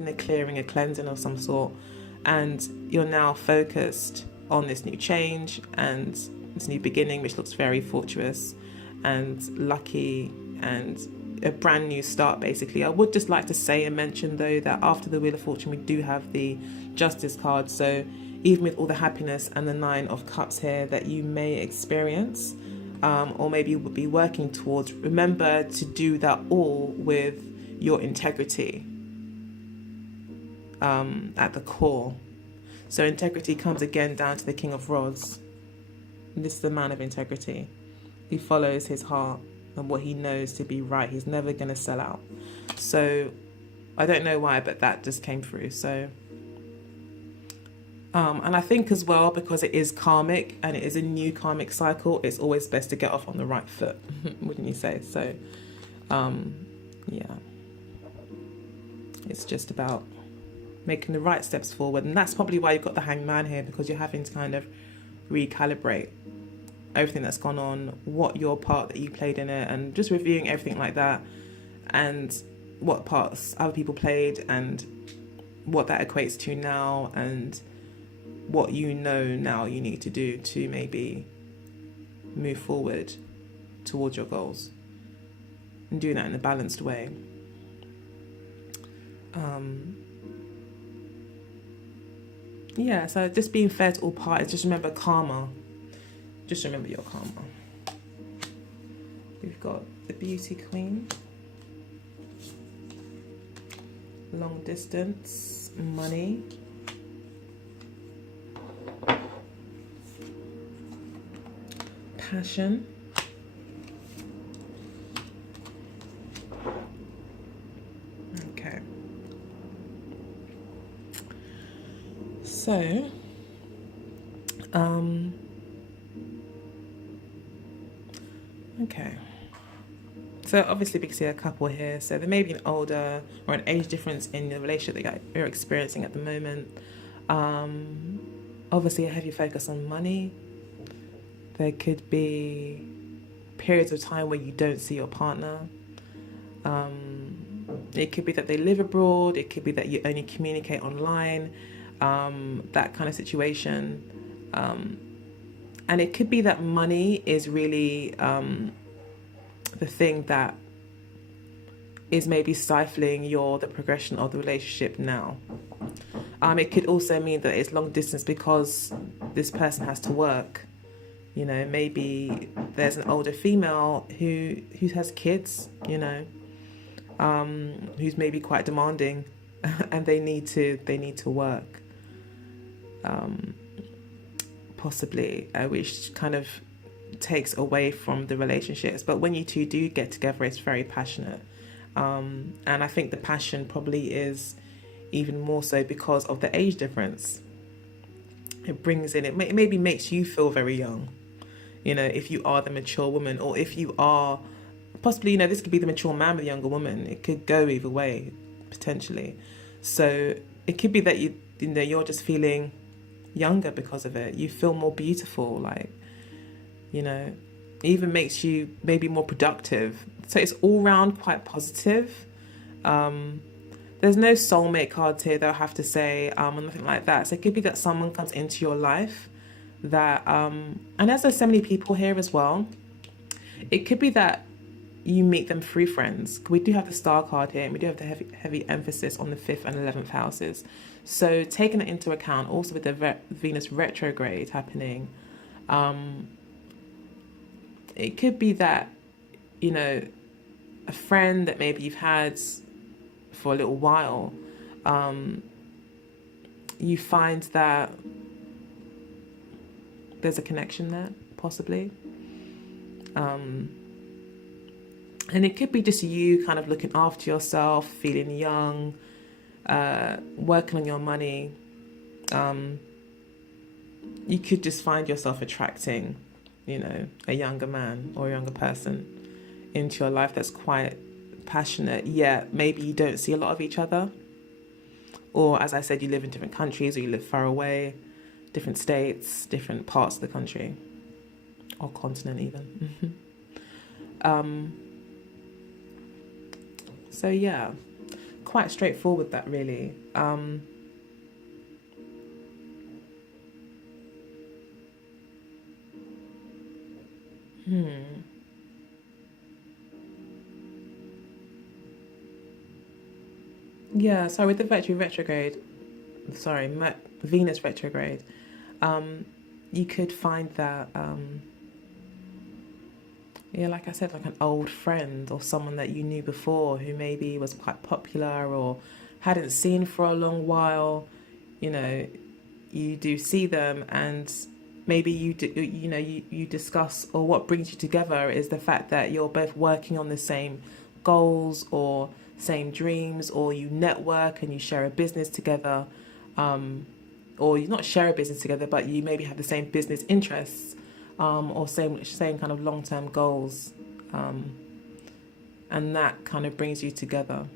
been a clearing, a cleansing of some sort, and you're now focused on this new change and this new beginning, which looks very fortuitous and lucky and a brand new start, basically. I would just like to say and mention, though, that after the Wheel of Fortune, we do have the Justice card. So even with all the happiness and the Nine of Cups here that you may experience, or maybe you would be working towards, remember to do that all with your integrity at the core. So integrity comes again down to the King of Rods. This is the man of integrity. He follows his heart and what he knows to be right. He's never going to sell out. So I don't know why, but that just came through. So and I think as well, because it is karmic and it is a new karmic cycle, it's always best to get off on the right foot, wouldn't you say? So yeah, it's just about making the right steps forward. And that's probably why you've got the Hangman here, because you're having to kind of recalibrate everything that's gone on, what your part that you played in it, and just reviewing everything like that, and what parts other people played and what that equates to now, and what you know now you need to do to maybe move forward towards your goals, and doing that in a balanced way. Yeah, so just being fair to all parties. Just remember karma. Just remember your karma. We've got the Beauty Queen, long distance, money, passion, okay. So, okay. So obviously we can see a couple here. So there may be an older or an age difference in the relationship that you're experiencing at the moment. Obviously a heavy focus on money. There could be periods of time where you don't see your partner. It could be that they live abroad. It could be that you only communicate online. That kind of situation. And it could be that money is really the thing that is maybe stifling the progression of the relationship now. It could also mean that it's long distance because this person has to work. You know, maybe there's an older female who has kids, you know, who's maybe quite demanding and they need to work. Possibly, which kind of takes away from the relationships. But when you two do get together, it's very passionate. And I think the passion probably is even more so because of the age difference. It brings in, it maybe makes you feel very young, you know, if you are the mature woman, or if you are possibly, you know, this could be the mature man with a younger woman. It could go either way, potentially. So it could be that you know, you're just feeling younger because of it. You feel more beautiful, like, you know, it even makes you maybe more productive. So it's all round quite positive. There's no soulmate cards here, though, I have to say, or nothing like that. So it could be that someone comes into your life that, and as there's so many people here as well, it could be that you meet them through friends. We do have the Star card here, and we do have the heavy emphasis on the 5th and 11th houses. So taking that into account, also with the Venus retrograde happening, it could be that, you know, a friend that maybe you've had for a little while, you find that there's a connection there, possibly. And it could be just you kind of looking after yourself, feeling young, working on your money. You could just find yourself attracting, you know, a younger man or a younger person into your life that's quite passionate, yet maybe you don't see a lot of each other. Or, as I said, you live in different countries, or you live far away, different states, different parts of the country, or continent even. So yeah, quite straightforward, that really. Yeah, so with the Mercury retrograde, sorry, Venus retrograde, um, you could find that, yeah, like I said, like an old friend or someone that you knew before who maybe was quite popular or hadn't seen for a long while. You know, you do see them, and maybe you discuss, or what brings you together is the fact that you're both working on the same goals or same dreams, or you network and you share a business together, um, or you not share a business together, but you maybe have the same business interests, or same kind of long term goals, um, and that kind of brings you together.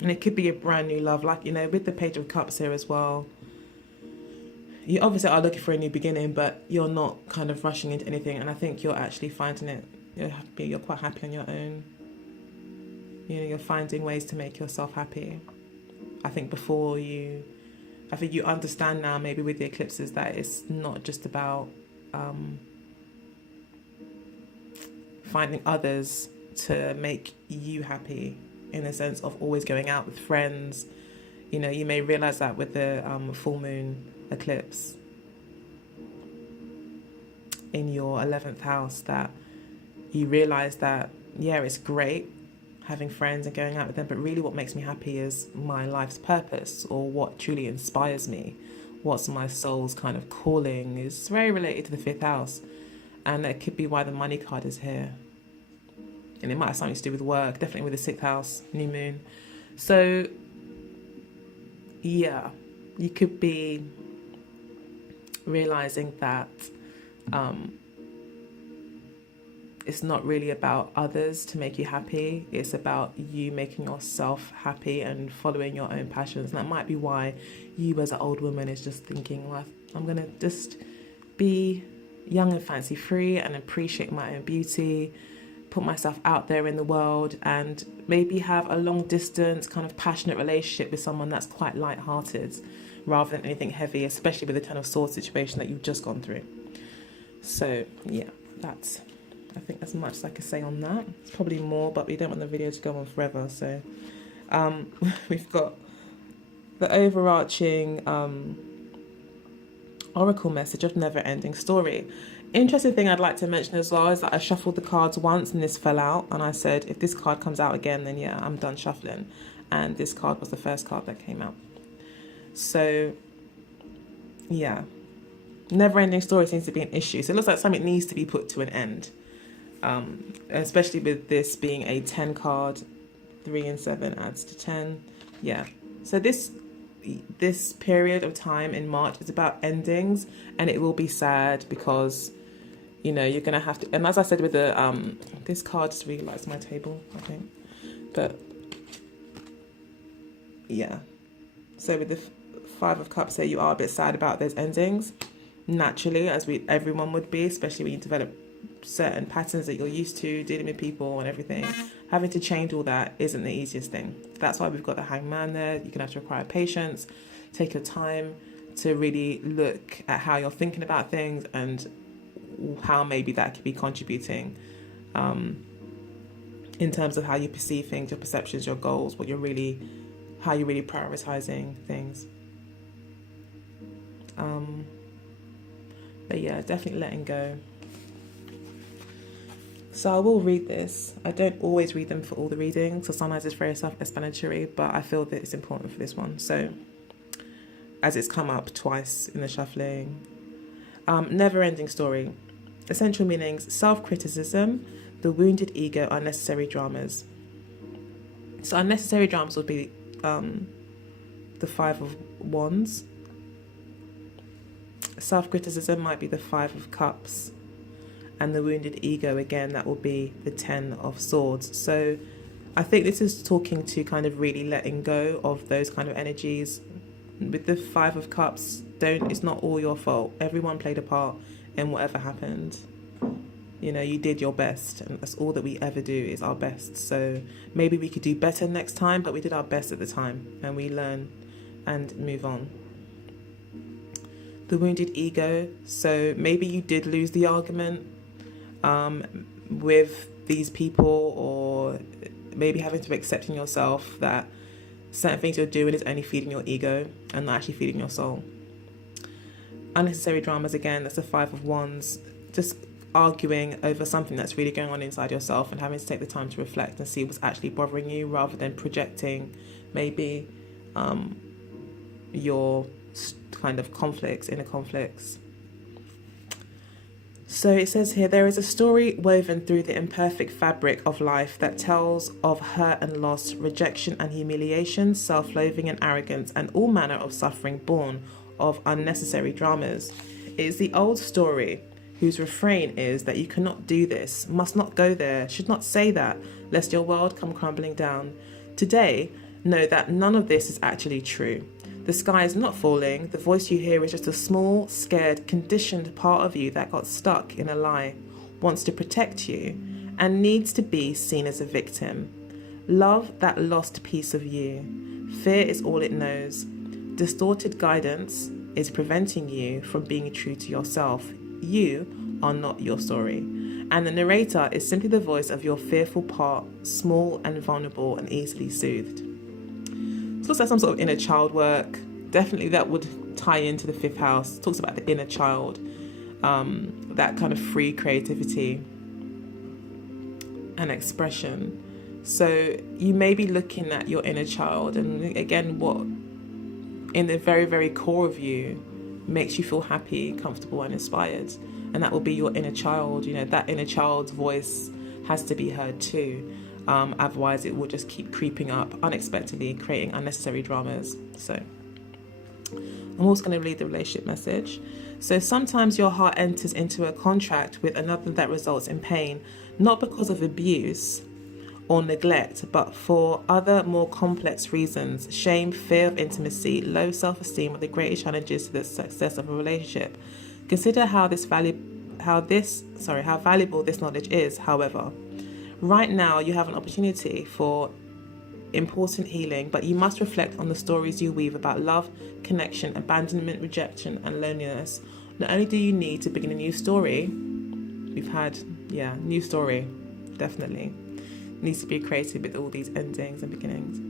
And it could be a brand new love, like, with the Page of Cups here as well. You obviously are looking for a new beginning, but you're not kind of rushing into anything. And I think you're actually finding it. You're happy. You're quite happy on your own. You're finding ways to make yourself happy. I think I think you understand now, maybe with the eclipses, that it's not just about um, finding others to make you happy, in the sense of always going out with friends. You may realize that with the full moon eclipse in your 11th house, that you realize that, yeah, it's great having friends and going out with them, but really what makes me happy is my life's purpose, or what truly inspires me, what's my soul's kind of calling. Is very related to the 5th house, and that could be why the money card is here. And it might have something to do with work, definitely with the 6th house, new moon. So, yeah, you could be realizing that it's not really about others to make you happy. It's about you making yourself happy and following your own passions. And that might be why you, as an old woman, is just thinking, well, I'm going to just be young and fancy free and appreciate my own beauty, put myself out there in the world, and maybe have a long distance kind of passionate relationship with someone that's quite light-hearted rather than anything heavy, especially with the Ten of Swords situation that you've just gone through. So yeah, I think as much as I could say on that. It's probably more, but we don't want the video to go on forever. So we've got the overarching oracle message of never-ending story. Interesting thing I'd like to mention as well is that I shuffled the cards once and this fell out, and I said if this card comes out again, then yeah, I'm done shuffling. And this card was the first card that came out. So yeah, never-ending story seems to be an issue. So it looks like something needs to be put to an end, especially with this being a 10 card. 3 and 7 adds to 10. Yeah, so this period of time in March is about endings, and it will be sad because you're gonna have to, and as I said with the this card just really likes my table, I think. But yeah, so with the 5 of Cups here, you are a bit sad about those endings, naturally, as everyone would be, especially when you develop certain patterns that you're used to dealing with people and everything. Having to change all that isn't the easiest thing. That's why we've got the Hangman there. You're gonna have to require patience, take your time to really look at how you're thinking about things and how maybe that could be contributing in terms of how you perceive things, your perceptions, your goals, how you're really prioritizing things. But yeah, definitely letting go. So I will read this. I don't always read them for all the readings, so sometimes it's very self-explanatory, but I feel that it's important for this one. So, as it's come up twice in the shuffling, never-ending story. Essential meanings: self-criticism, the wounded ego, unnecessary dramas. So unnecessary dramas would be the 5 of Wands. Self-criticism might be the 5 of Cups. And the wounded ego, again, that will be the 10 of Swords. So I think this is talking to kind of really letting go of those kind of energies. With the 5 of Cups, it's not all your fault. Everyone played a part in whatever happened. You did your best, and that's all that we ever do is our best. So maybe we could do better next time, but we did our best at the time, and we learn and move on. The wounded ego. So maybe you did lose the argument with these people, or maybe having to accept in yourself that certain things you're doing is only feeding your ego and not actually feeding your soul. Unnecessary dramas, again, that's the 5 of Wands. Just arguing over something that's really going on inside yourself and having to take the time to reflect and see what's actually bothering you, rather than projecting maybe your kind of conflicts, inner conflicts. So it says here, there is a story woven through the imperfect fabric of life that tells of hurt and loss, rejection and humiliation, self-loathing and arrogance, and all manner of suffering born of unnecessary dramas. It is the old story whose refrain is that you cannot do this, must not go there, should not say that, lest your world come crumbling down. Today, know that none of this is actually true. The sky is not falling. The voice you hear is just a small, scared, conditioned part of you that got stuck in a lie, wants to protect you, and needs to be seen as a victim. Love that lost piece of you. Fear is all it knows. Distorted guidance is preventing you from being true to yourself. You are not your story. And the narrator is simply the voice of your fearful part, small and vulnerable and easily soothed. So looks like some sort of inner child work. Definitely that would tie into the 5th house. It talks about the inner child, that kind of free creativity and expression. So you may be looking at your inner child, and again, what in the very, very core of you makes you feel happy, comfortable and inspired. And that will be your inner child. That inner child's voice has to be heard too. Otherwise it will just keep creeping up unexpectedly, creating unnecessary dramas. So I'm also going to read the relationship message. So sometimes your heart enters into a contract with another that results in pain, not because of abuse or neglect, but for other more complex reasons: shame, fear of intimacy, low self-esteem are the greatest challenges to the success of a relationship. Consider how valuable this knowledge is, however. Right now, you have an opportunity for important healing, but you must reflect on the stories you weave about love, connection, abandonment, rejection, and loneliness. Not only do you need to begin a new story, new story, definitely. Needs to be created with all these endings and beginnings.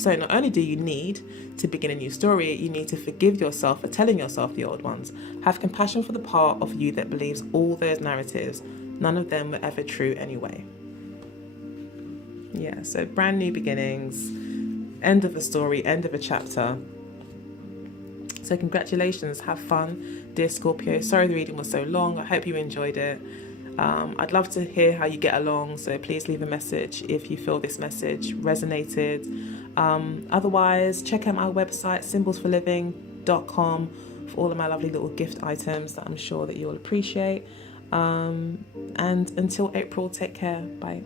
So not only do you need to begin a new story, you need to forgive yourself for telling yourself the old ones. Have compassion for the part of you that believes all those narratives. None of them were ever true anyway. Yeah, so brand new beginnings, end of a story, end of a chapter. So congratulations, have fun, dear Scorpio. Sorry the reading was so long. I hope you enjoyed it. I'd love to hear how you get along, so please leave a message if you feel this message resonated. Otherwise, check out my website, symbolsforliving.com, for all of my lovely little gift items that I'm sure that you'll appreciate. And until April, take care. Bye.